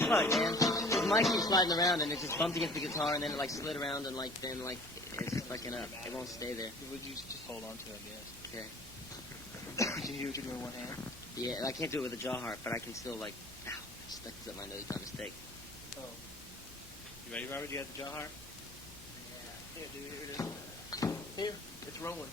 as fuck, man. The mic keeps sliding around and it just bumped against the guitar and then it like slid around and then it's just fucking up. It won't stay there. Would you just hold on to it, I guess? Okay. Can you do what you're doing with one hand? Yeah, I can't do it with a jaw harp, but I can still ow, stuck this up my nose by mistake. Oh. You ready, Robert? You got the jaw harp? Yeah. Here, dude, here it is. Here, it's rolling.